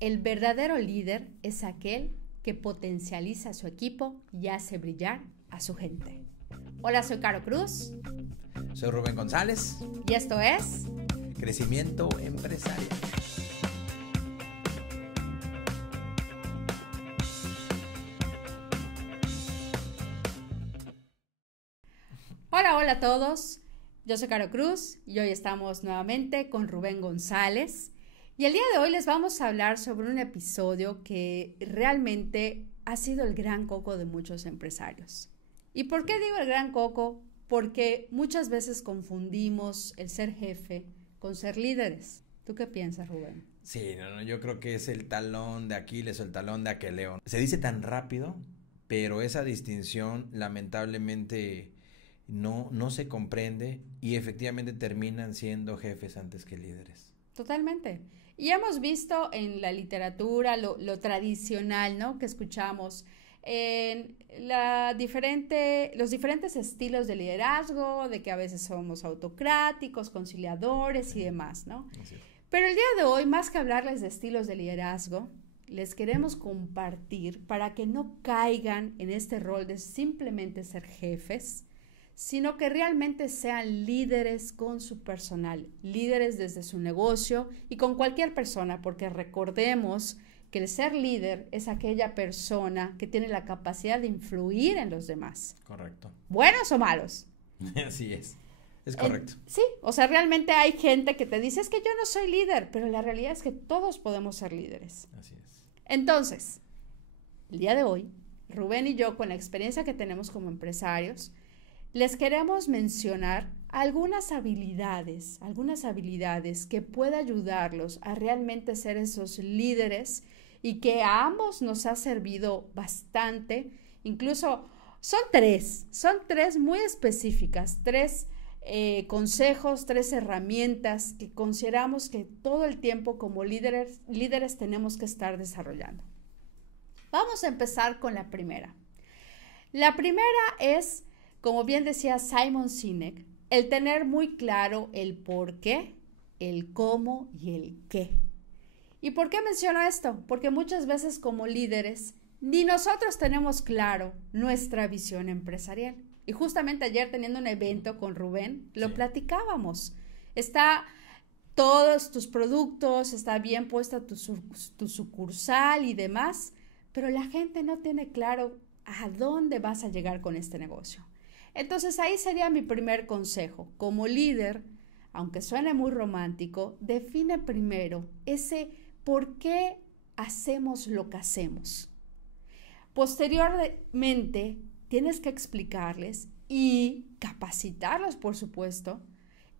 El verdadero líder es aquel que potencializa a su equipo y hace brillar a su gente. Hola, soy Caro Cruz. Soy Rubén González. Y esto es Crecimiento Empresarial. Hola a todos. Yo soy Caro Cruz y hoy estamos nuevamente con Rubén González. Y el día de hoy les vamos a hablar sobre un episodio que realmente ha sido el gran coco de muchos empresarios. ¿Y por qué digo el gran coco? Porque muchas veces confundimos el ser jefe con ser líderes. ¿Tú qué piensas, Rubén? Sí, yo creo que es el talón de Aquiles o el talón de Aqueleón. Se dice tan rápido, pero esa distinción lamentablemente no se comprende y efectivamente terminan siendo jefes antes que líderes. Totalmente. Y hemos visto en la literatura lo tradicional, ¿no?, que escuchamos en los diferentes estilos de liderazgo, de que a veces somos autocráticos, conciliadores y demás, ¿no? Así es. Pero el día de hoy, más que hablarles de estilos de liderazgo, les queremos compartir para que no caigan en este rol de simplemente ser jefes, sino que realmente sean líderes con su personal, líderes desde su negocio y con cualquier persona, porque recordemos que el ser líder es aquella persona que tiene la capacidad de influir en los demás. Correcto. ¿Buenos o malos? Así es correcto. Sí, o sea, realmente hay gente que te dice, es que yo no soy líder, pero la realidad es que todos podemos ser líderes. Así es. Entonces, el día de hoy, Rubén y yo, con la experiencia que tenemos como empresarios, les queremos mencionar algunas habilidades que pueda ayudarlos a realmente ser esos líderes y que a ambos nos ha servido bastante. Incluso son tres muy específicas, tres consejos, tres herramientas que consideramos que todo el tiempo como líderes tenemos que estar desarrollando. Vamos a empezar con la primera. La primera es, como bien decía Simon Sinek, el tener muy claro el por qué, el cómo y el qué. ¿Y por qué menciono esto? Porque muchas veces como líderes ni nosotros tenemos claro nuestra visión empresarial. Y justamente ayer teniendo un evento con Rubén, lo platicábamos. Está todos tus productos, está bien puesta tu sucursal y demás, pero la gente no tiene claro a dónde vas a llegar con este negocio. Entonces ahí sería mi primer consejo. Como líder, aunque suene muy romántico, define primero ese por qué hacemos lo que hacemos. Posteriormente, tienes que explicarles y capacitarlos, por supuesto,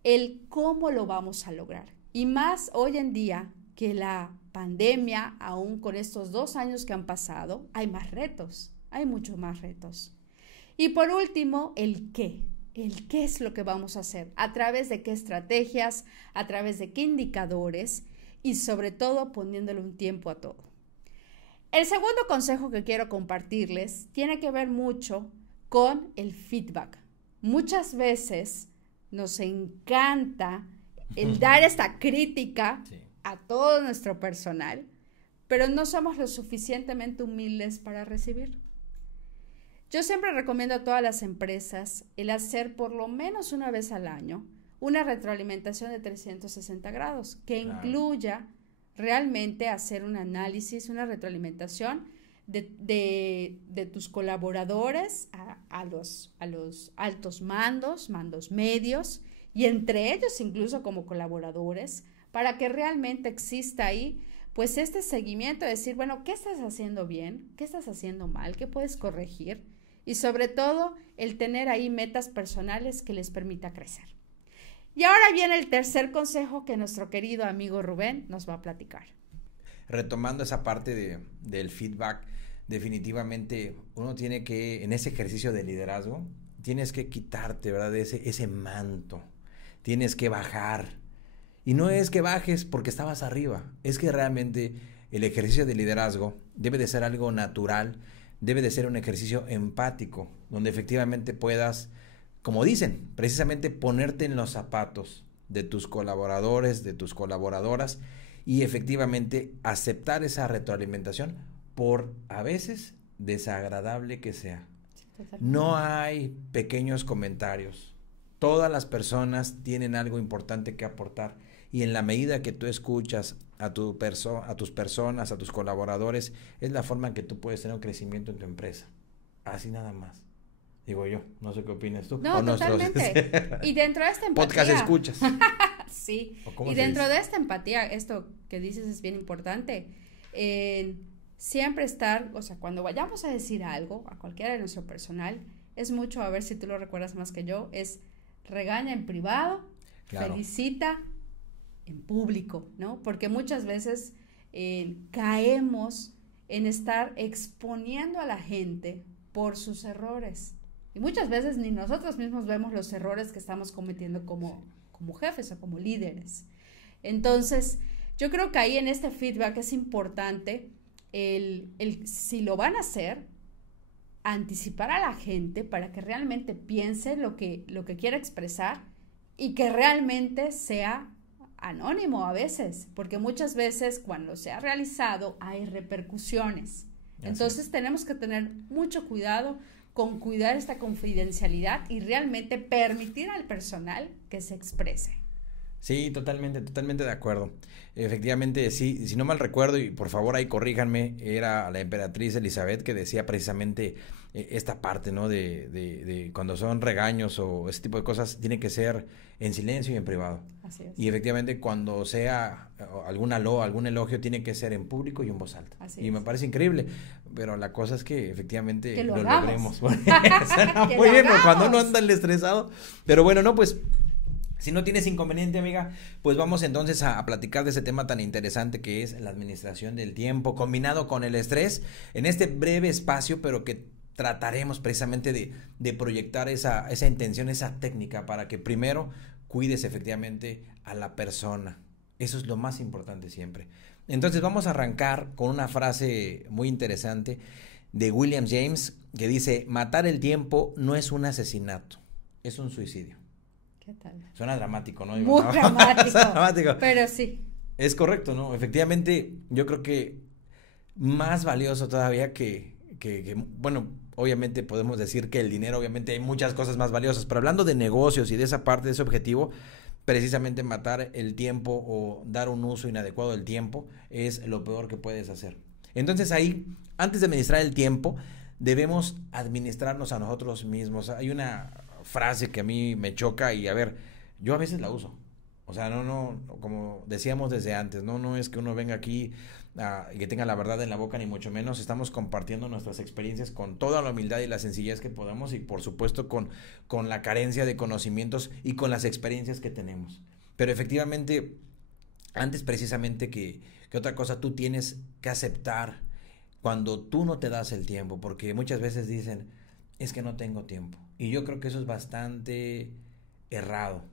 el cómo lo vamos a lograr. Y más hoy en día que la pandemia, aún con estos 2 años que han pasado, hay más retos, hay muchos más retos. Y por último, el qué. El qué es lo que vamos a hacer, a través de qué estrategias, a través de qué indicadores y sobre todo poniéndole un tiempo a todo. El segundo consejo que quiero compartirles tiene que ver mucho con el feedback. Muchas veces nos encanta el dar esta crítica a todo nuestro personal, pero no somos lo suficientemente humildes para recibir. Yo siempre recomiendo a todas las empresas el hacer por lo menos una vez al año una retroalimentación de 360 grados que incluya realmente hacer un análisis, una retroalimentación de tus colaboradores a los altos mandos medios y entre ellos incluso como colaboradores, para que realmente exista ahí pues este seguimiento de decir, bueno, ¿qué estás haciendo bien? ¿Qué estás haciendo mal? ¿Qué puedes corregir? Y sobre todo, el tener ahí metas personales que les permita crecer. Y ahora viene el tercer consejo que nuestro querido amigo Rubén nos va a platicar. Retomando esa parte del feedback, definitivamente uno tiene que, en ese ejercicio de liderazgo, tienes que quitarte, ¿verdad?, ese manto. Tienes que bajar. Y no es que bajes porque estabas arriba, es que realmente el ejercicio de liderazgo debe de ser algo natural, debe de ser un ejercicio empático, donde efectivamente puedas, como dicen, precisamente ponerte en los zapatos de tus colaboradores, de tus colaboradoras y efectivamente aceptar esa retroalimentación por a veces desagradable que sea. Sí, no hay pequeños comentarios. Todas las personas tienen algo importante que aportar y en la medida que tú escuchas a tus personas, a tus colaboradores, es la forma en que tú puedes tener un crecimiento en tu empresa. Así nada más. Digo yo, no sé qué opinas tú. No, totalmente. Y dentro de esta empatía. Podcast escuchas. Sí. Y dentro de esta empatía, esto que dices es bien importante. Siempre estar, o sea, cuando vayamos a decir algo a cualquiera de nuestro personal, es mucho, a ver si tú lo recuerdas más que yo, es regaña en privado, claro, felicita en público, ¿no? Porque muchas veces caemos en estar exponiendo a la gente por sus errores. Y muchas veces ni nosotros mismos vemos los errores que estamos cometiendo como jefes o como líderes. Entonces, yo creo que ahí en este feedback es importante si lo van a hacer, anticipar a la gente para que realmente piense lo que quiera expresar y que realmente sea anónimo a veces, porque muchas veces cuando se ha realizado hay repercusiones. Entonces tenemos que tener mucho cuidado con cuidar esta confidencialidad y realmente permitir al personal que se exprese. Sí, totalmente de acuerdo. Efectivamente, sí, si no mal recuerdo, y por favor ahí corríjanme, era la emperatriz Elizabeth que decía precisamente esta parte, ¿no? De cuando son regaños o ese tipo de cosas, tiene que ser en silencio y en privado. Así es. Y efectivamente cuando sea algún elogio, tiene que ser en público y en voz alta. Así y es. Me parece increíble, pero la cosa es que efectivamente que lo logremos. Suena muy bien, pero cuando uno anda estresado. Pero bueno, no, pues si no tienes inconveniente, amiga, pues vamos entonces a platicar de ese tema tan interesante que es la administración del tiempo combinado con el estrés en este breve espacio, pero que trataremos precisamente de proyectar esa intención, esa técnica para que primero cuides efectivamente a la persona. Eso es lo más importante siempre. Entonces vamos a arrancar con una frase muy interesante de William James que dice: matar el tiempo no es un asesinato, es un suicidio. ¿Qué tal? Suena dramático, ¿no? Muy dramático. Dramático. Pero sí. Es correcto, ¿no? Efectivamente, yo creo que más valioso todavía que bueno, obviamente podemos decir que el dinero, obviamente hay muchas cosas más valiosas, pero hablando de negocios y de esa parte, de ese objetivo, precisamente matar el tiempo o dar un uso inadecuado del tiempo es lo peor que puedes hacer. Entonces ahí, antes de administrar el tiempo, debemos administrarnos a nosotros mismos. Hay una frase que a mí me choca y a ver, yo a veces la uso. O sea, no, como decíamos desde antes, no es que uno venga aquí y que tenga la verdad en la boca, ni mucho menos. Estamos compartiendo nuestras experiencias con toda la humildad y la sencillez que podamos y por supuesto con la carencia de conocimientos y con las experiencias que tenemos. Pero efectivamente, antes precisamente que otra cosa, tú tienes que aceptar cuando tú no te das el tiempo, porque muchas veces dicen, es que no tengo tiempo. Y yo creo que eso es bastante errado.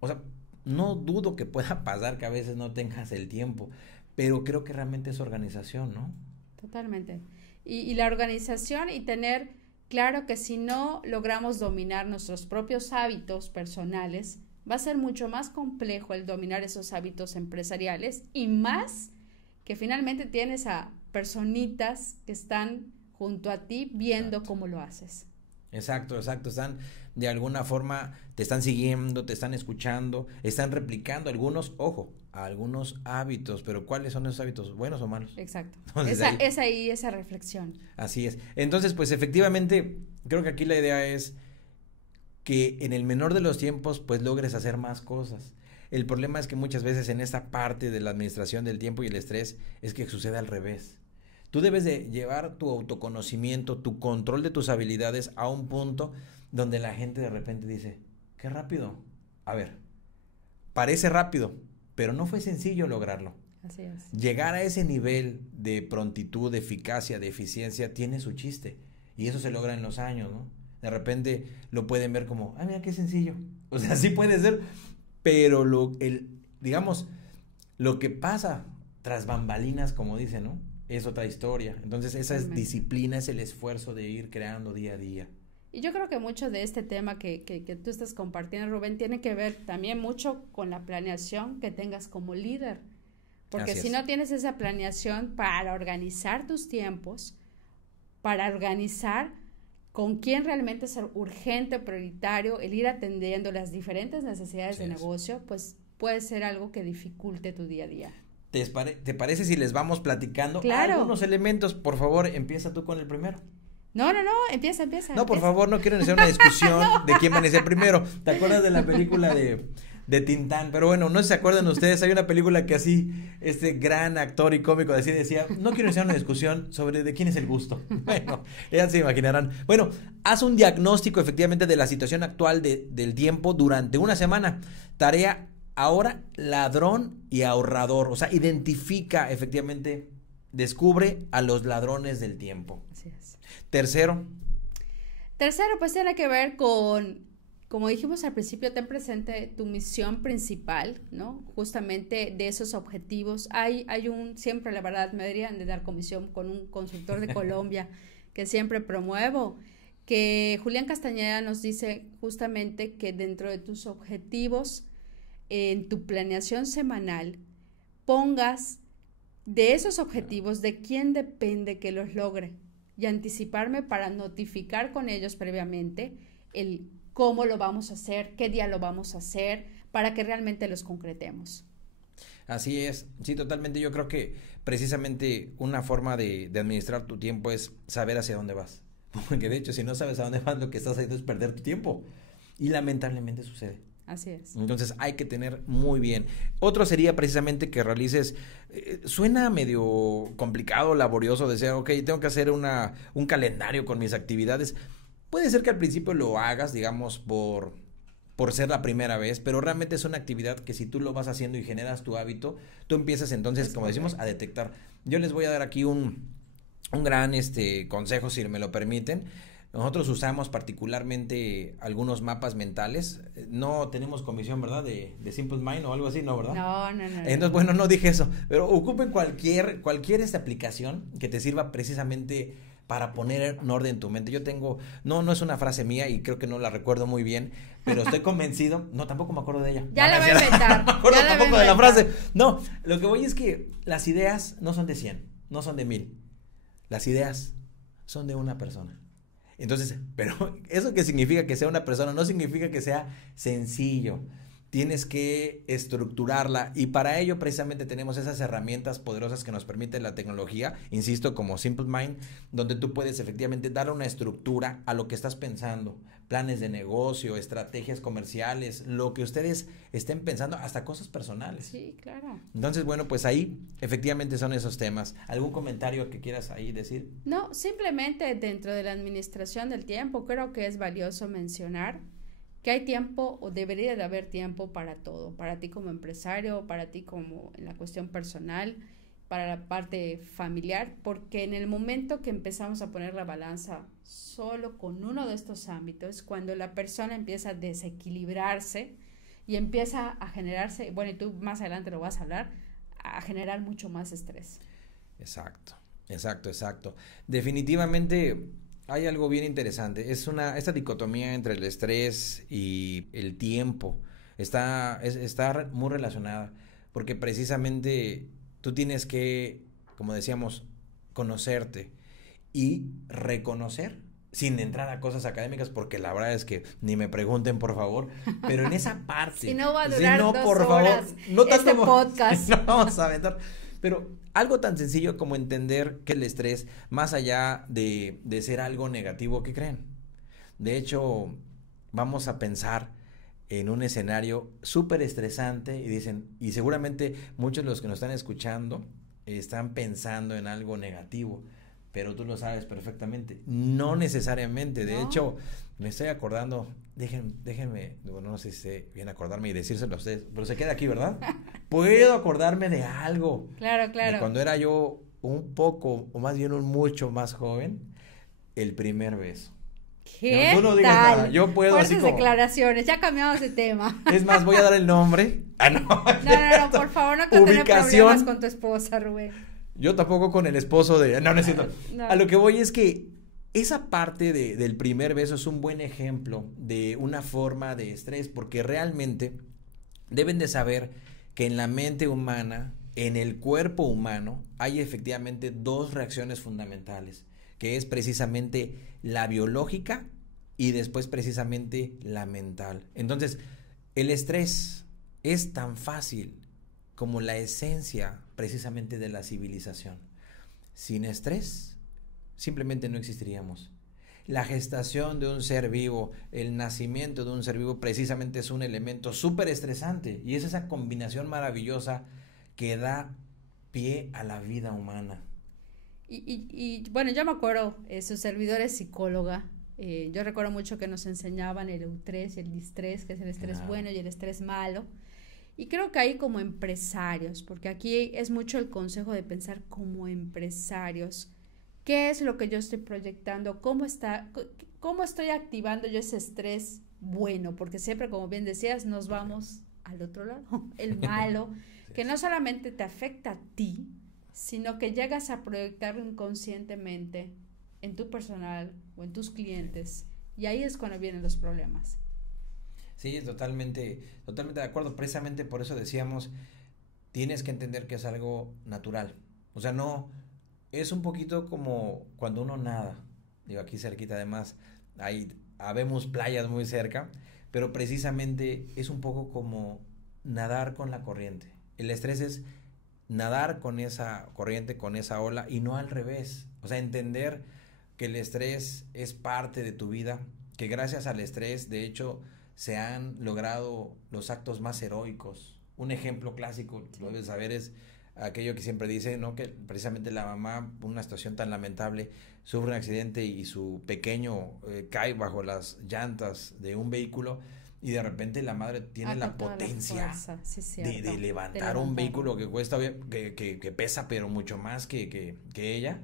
O sea, no dudo que pueda pasar que a veces no tengas el tiempo, pero creo que realmente es organización, ¿no? Totalmente. Y la organización y tener claro que si no logramos dominar nuestros propios hábitos personales, va a ser mucho más complejo el dominar esos hábitos empresariales y más que finalmente tienes a personitas que están junto a ti viendo cómo lo haces. Exacto, están de alguna forma, te están siguiendo, te están escuchando, están replicando algunos hábitos, pero ¿cuáles son esos hábitos, buenos o malos? Exacto, Entonces, esa reflexión. Así es, entonces pues efectivamente, creo que aquí la idea es que en el menor de los tiempos pues logres hacer más cosas. El problema es que muchas veces en esta parte de la administración del tiempo y el estrés es que sucede al revés. Tú debes de llevar tu autoconocimiento, tu control de tus habilidades a un punto donde la gente de repente dice, qué rápido. A ver, parece rápido, pero no fue sencillo lograrlo. Así es. Llegar a ese nivel de prontitud, de eficacia, de eficiencia, tiene su chiste. Y eso se logra en los años, ¿no? De repente lo pueden ver como, mira qué sencillo. O sea, sí puede ser, pero digamos, lo que pasa tras bambalinas, como dicen, ¿no? Es otra historia. Entonces esa es disciplina, es el esfuerzo de ir creando día a día. Y yo creo que mucho de este tema que tú estás compartiendo, Rubén, tiene que ver también mucho con la planeación que tengas como líder. Porque si no tienes esa planeación para organizar tus tiempos, para organizar con quién realmente es urgente, prioritario, el ir atendiendo las diferentes necesidades de negocio, pues puede ser algo que dificulte tu día a día. ¿Te parece si les vamos platicando algunos elementos? Por favor, empieza tú con el primero. No, empieza. No, por favor, no quiero iniciar una discusión de quién va a iniciar primero. ¿Te acuerdas de la película de Tintán? Pero bueno, no sé si se acuerdan ustedes, hay una película que así, este gran actor y cómico así decía, no quiero iniciar una discusión sobre de quién es el gusto. Bueno, ya se imaginarán. Bueno, haz un diagnóstico efectivamente de la situación actual del tiempo durante una semana. Tarea ahora, ladrón y ahorrador. O sea, identifica efectivamente, descubre a los ladrones del tiempo. Así es. Tercero, pues tiene que ver con, como dijimos al principio, ten presente tu misión principal, ¿no? Justamente de esos objetivos. Hay siempre, la verdad, me deberían de dar comisión con un consultor de Colombia que siempre promuevo, que Julián Castañeda nos dice justamente que dentro de tus objetivos, en tu planeación semanal, pongas de esos objetivos de quién depende que los logre y anticiparme para notificar con ellos previamente el cómo lo vamos a hacer, qué día lo vamos a hacer, para que realmente los concretemos. Así es, sí, totalmente. Yo creo que precisamente una forma de administrar tu tiempo es saber hacia dónde vas. Porque de hecho, si no sabes a dónde vas, lo que estás haciendo es perder tu tiempo. Y lamentablemente sucede. Así es. Entonces hay que tener muy bien. Otro sería precisamente que realices, suena medio complicado, laborioso, decir, ok, tengo que hacer un calendario con mis actividades. Puede ser que al principio lo hagas, digamos, por ser la primera vez, pero realmente es una actividad que si tú lo vas haciendo y generas tu hábito, tú empiezas entonces, como decimos, a detectar. Yo les voy a dar aquí un gran consejo, si me lo permiten. Nosotros usamos particularmente algunos mapas mentales. No tenemos comisión, ¿verdad? De Simple Mind o algo así, ¿no, verdad? No. Entonces, bueno, no dije eso. Pero ocupen cualquier aplicación que te sirva precisamente para poner en orden tu mente. Yo tengo, no es una frase mía y creo que no la recuerdo muy bien, pero estoy convencido, no, tampoco me acuerdo de ella. Ya la voy a inventar. No me acuerdo tampoco de la frase. No, lo que voy es que las ideas no son de 100, no son de 1000. Las ideas son de una persona. Entonces, pero ¿eso qué significa que sea una persona? No significa que sea sencillo. Tienes que estructurarla y para ello precisamente tenemos esas herramientas poderosas que nos permite la tecnología, insisto, como Simple Mind, donde tú puedes efectivamente dar una estructura a lo que estás pensando, planes de negocio, estrategias comerciales, lo que ustedes estén pensando, hasta cosas personales. Sí, claro. Entonces, bueno, pues ahí efectivamente son esos temas. ¿Algún comentario que quieras ahí decir? No, simplemente dentro de la administración del tiempo creo que es valioso mencionar que hay tiempo o debería de haber tiempo para todo, para ti como empresario, para ti como en la cuestión personal, para la parte familiar, porque en el momento que empezamos a poner la balanza solo con uno de estos ámbitos, cuando la persona empieza a desequilibrarse y empieza a generarse, bueno, y tú más adelante lo vas a hablar, a generar mucho más estrés. Exacto. Definitivamente hay algo bien interesante, esta dicotomía entre el estrés y el tiempo está muy relacionada, porque precisamente tú tienes que, como decíamos, conocerte y reconocer, sin entrar a cosas académicas, porque la verdad es que ni me pregunten, por favor, pero en esa parte. Si no va a durar 2 por horas favor, no este podcast. No vamos a aventar. Pero algo tan sencillo como entender que el estrés, más allá de ser algo negativo, ¿qué creen? De hecho, vamos a pensar en un escenario súper estresante y dicen, y seguramente muchos de los que nos están escuchando están pensando en algo negativo, pero tú lo sabes perfectamente. No necesariamente, de hecho, me estoy acordando, déjenme, bueno, no sé si sé bien acordarme y decírselo a ustedes, pero se queda aquí, ¿verdad? Puedo acordarme de algo. Claro. De cuando era yo un poco, o más bien un mucho más joven, el primer beso. ¿Qué no, tú no digas tal? Nada, yo puedo Fuertes así como... declaraciones, ya cambiamos de tema. Es más, voy a dar el nombre. No, por favor, no tener problemas con tu esposa, Rubén. Yo tampoco con el esposo de... No es cierto. No. A lo que voy es que esa parte del primer beso es un buen ejemplo de una forma de estrés, porque realmente deben de saber que en la mente humana en el cuerpo humano hay efectivamente dos reacciones fundamentales, que es precisamente la biológica y después precisamente la mental. Entonces, el estrés es tan fácil como la esencia precisamente de la civilización. Sin estrés, simplemente no existiríamos. La gestación de un ser vivo, el nacimiento de un ser vivo precisamente es un elemento súper estresante y es esa combinación maravillosa que da pie a la vida humana. Bueno, yo me acuerdo, su servidor es psicóloga. Yo recuerdo mucho que nos enseñaban el eustrés y el distrés, que es el estrés bueno y el estrés malo. Y creo que ahí como empresarios, porque aquí es mucho el consejo de pensar como empresarios, ¿qué es lo que yo estoy proyectando? ¿Cómo estoy activando yo ese estrés bueno? Porque siempre, como bien decías, nos vamos al otro lado, el malo, que no solamente te afecta a ti, sino que llegas a proyectarlo inconscientemente en tu personal o en tus clientes, y ahí es cuando vienen los problemas. Sí, totalmente de acuerdo. Precisamente por eso decíamos, tienes que entender que es algo natural. O sea, no, es un poquito como cuando uno nada. Digo, aquí cerquita además, habemos playas muy cerca, pero precisamente es un poco como nadar con la corriente. El estrés es nadar con esa corriente, con esa ola, y no al revés. O sea, entender que el estrés es parte de tu vida, que gracias al estrés, de hecho, se han logrado los actos más heroicos. Un ejemplo clásico, lo debes saber, es aquello que siempre dice, ¿no? Que precisamente la mamá, por una situación tan lamentable, sufre un accidente y su pequeño cae bajo las llantas de un vehículo, y de repente la madre tiene la potencia de levantar un vehículo que cuesta, que pesa, pero mucho más que ella,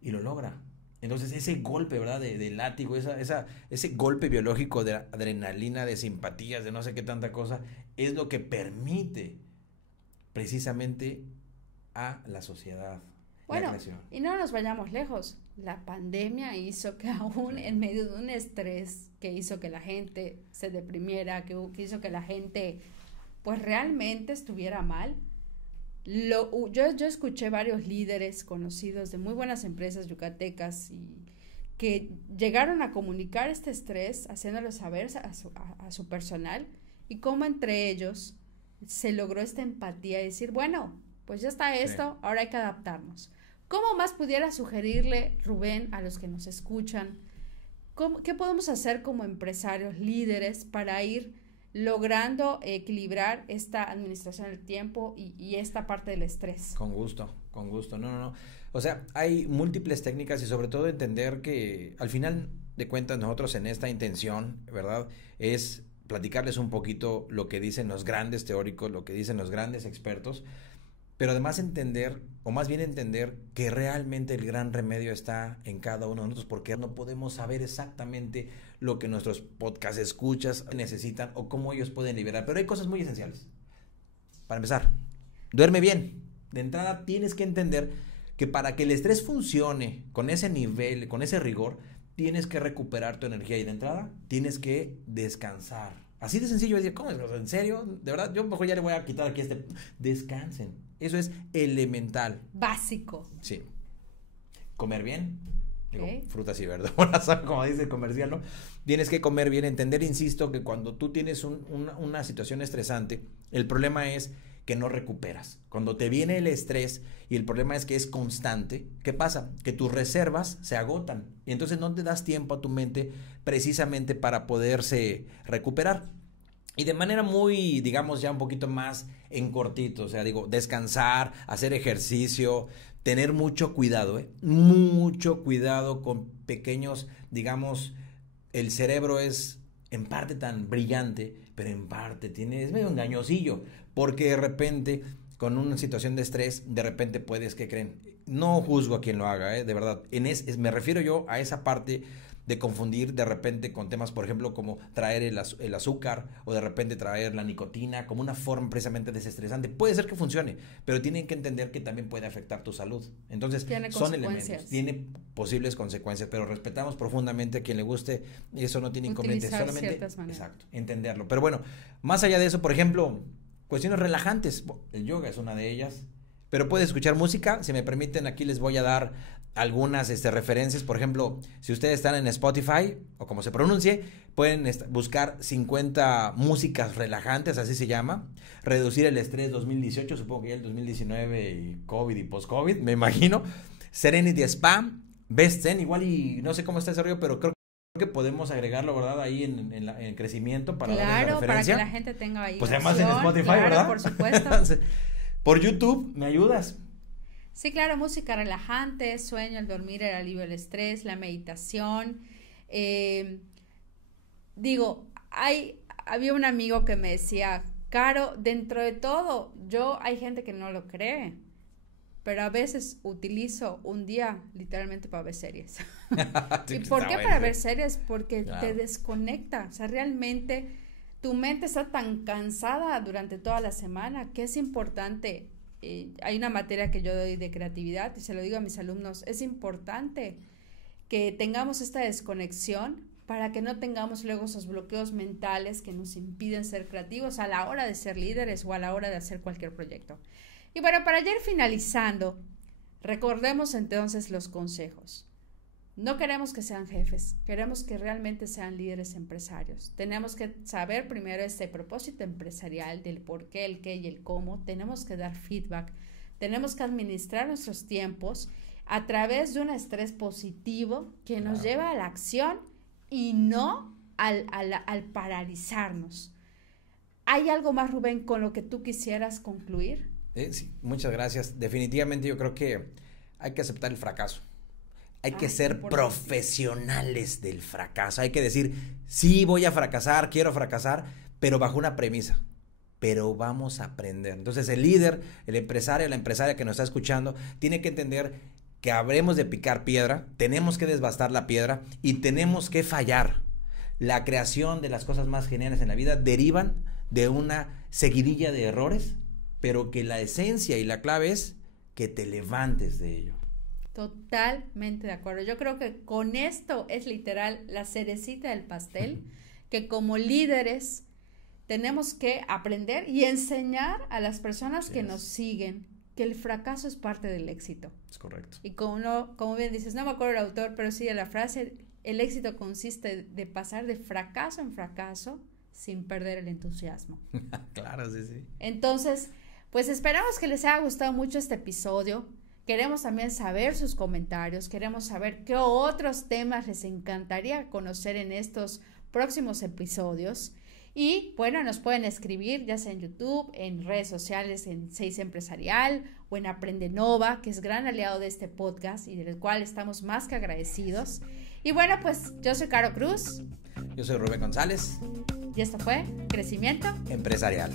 y lo logra. Entonces ese golpe, ¿verdad? De látigo, ese golpe biológico de adrenalina, de simpatías, de no sé qué tanta cosa, es lo que permite precisamente a la sociedad. Bueno, y no nos vayamos lejos. La pandemia hizo que aún en medio de un estrés que hizo que la gente se deprimiera, que hizo que la gente pues realmente estuviera mal. Yo escuché varios líderes conocidos de muy buenas empresas yucatecas y que llegaron a comunicar este estrés, haciéndolo saber a su personal, y cómo entre ellos se logró esta empatía y decir, bueno, pues ya está esto, ahora hay que adaptarnos. ¿Cómo más pudiera sugerirle, Rubén, a los que nos escuchan, qué podemos hacer como empresarios, líderes, para ir logrando equilibrar esta administración del tiempo y esta parte del estrés? Con gusto. No. O sea, hay múltiples técnicas, y sobre todo entender que al final de cuentas nosotros en esta intención, ¿verdad?, es platicarles un poquito lo que dicen los grandes teóricos, lo que dicen los grandes expertos, pero además entender, o más bien entender, que realmente el gran remedio está en cada uno de nosotros, porque no podemos saber exactamente lo que nuestros podcast escuchas necesitan o cómo ellos pueden liberar, pero hay cosas muy esenciales. Para empezar, duerme bien. De entrada tienes que entender que para que el estrés funcione con ese nivel, con ese rigor, tienes que recuperar tu energía, y de entrada tienes que descansar. Así de sencillo, es decir, ¿cómo es? ¿En serio? De verdad, yo mejor ya le voy a quitar aquí descansen. Eso es elemental. Básico. Sí. Comer bien. Digo, frutas y verduras, como dice el comercial, ¿no? Tienes que comer bien, entender, insisto, que cuando tú tienes una situación estresante, el problema es que no recuperas. Cuando te viene el estrés y el problema es que es constante, ¿qué pasa? Que tus reservas se agotan y entonces no te das tiempo a tu mente precisamente para poderse recuperar. Y de manera muy, digamos, ya un poquito más en cortito, o sea, digo, descansar, hacer ejercicio, tener mucho cuidado, mucho cuidado con pequeños, digamos, el cerebro es en parte tan brillante, pero en parte es medio engañosillo, porque de repente, con una situación de estrés, de repente puedes, ¿qué creen? No juzgo a quien lo haga, de verdad, me refiero yo a esa parte de confundir de repente con temas, por ejemplo, como traer el azúcar, o de repente traer la nicotina como una forma precisamente desestresante. Puede ser que funcione, pero tienen que entender que también puede afectar tu salud. Entonces, son elementos, tiene posibles consecuencias, pero respetamos profundamente a quien le guste, y eso no tiene inconveniente, solamente entenderlo. Pero bueno, más allá de eso, por ejemplo, cuestiones relajantes, el yoga es una de ellas. pero puede escuchar música. Si me permiten, aquí les voy a dar algunas referencias. Por ejemplo, si ustedes están en Spotify, o como se pronuncie, pueden buscar 50 músicas relajantes, así se llama. Reducir el estrés 2018, supongo que ya el 2019 y COVID y post-COVID, me imagino. Serenity Spa, Best Zen, igual y no sé cómo está ese rollo, pero creo que podemos agregarlo, ¿verdad? Ahí en crecimiento para darle la referencia. Para que la gente tenga ahí. Pues además en Spotify, claro, ¿verdad? Por supuesto. Por YouTube, ¿me ayudas? Sí, claro, música relajante, sueño, el dormir, el alivio del estrés, la meditación. Había un amigo que me decía, Caro, dentro de todo, hay gente que no lo cree, pero a veces utilizo un día literalmente para ver series. ¿Y por qué para ver series? Porque te desconecta, o sea, realmente tu mente está tan cansada durante toda la semana que es importante. Hay una materia que yo doy de creatividad y se lo digo a mis alumnos, es importante que tengamos esta desconexión para que no tengamos luego esos bloqueos mentales que nos impiden ser creativos a la hora de ser líderes o a la hora de hacer cualquier proyecto. Y bueno, para ir finalizando, recordemos entonces los consejos. No queremos que sean jefes, queremos que realmente sean líderes empresarios. Tenemos que saber primero este propósito empresarial del por qué, el qué y el cómo. Tenemos que dar feedback, tenemos que administrar nuestros tiempos a través de un estrés positivo que nos lleva a la acción y no al paralizarnos. ¿Hay algo más, Rubén, con lo que tú quisieras concluir? Sí, muchas gracias. Definitivamente yo creo que hay que aceptar el fracaso. Hay que ser profesionales del fracaso. Hay que decir, sí, voy a fracasar, quiero fracasar, pero bajo una premisa. Pero vamos a aprender. Entonces el líder, el empresario, la empresaria que nos está escuchando, tiene que entender que habremos de picar piedra, tenemos que desbastar la piedra y tenemos que fallar. La creación de las cosas más geniales en la vida derivan de una seguidilla de errores, pero que la esencia y la clave es que te levantes de ello. Totalmente de acuerdo. Yo creo que con esto es literal la cerecita del pastel, que como líderes tenemos que aprender y enseñar a las personas que nos siguen que el fracaso es parte del éxito. Es correcto. Y como bien dices, no me acuerdo el autor, pero sí de la frase, el éxito consiste de pasar de fracaso en fracaso sin perder el entusiasmo. Claro, sí. Entonces, pues esperamos que les haya gustado mucho este episodio. Queremos también saber sus comentarios, queremos saber qué otros temas les encantaría conocer en estos próximos episodios. Y bueno, nos pueden escribir ya sea en YouTube, en redes sociales, en 6 Empresarial o en Aprende Nova, que es gran aliado de este podcast y del cual estamos más que agradecidos. Y bueno, pues yo soy Caro Cruz. Yo soy Rubén González. Y esto fue Crecimiento Empresarial.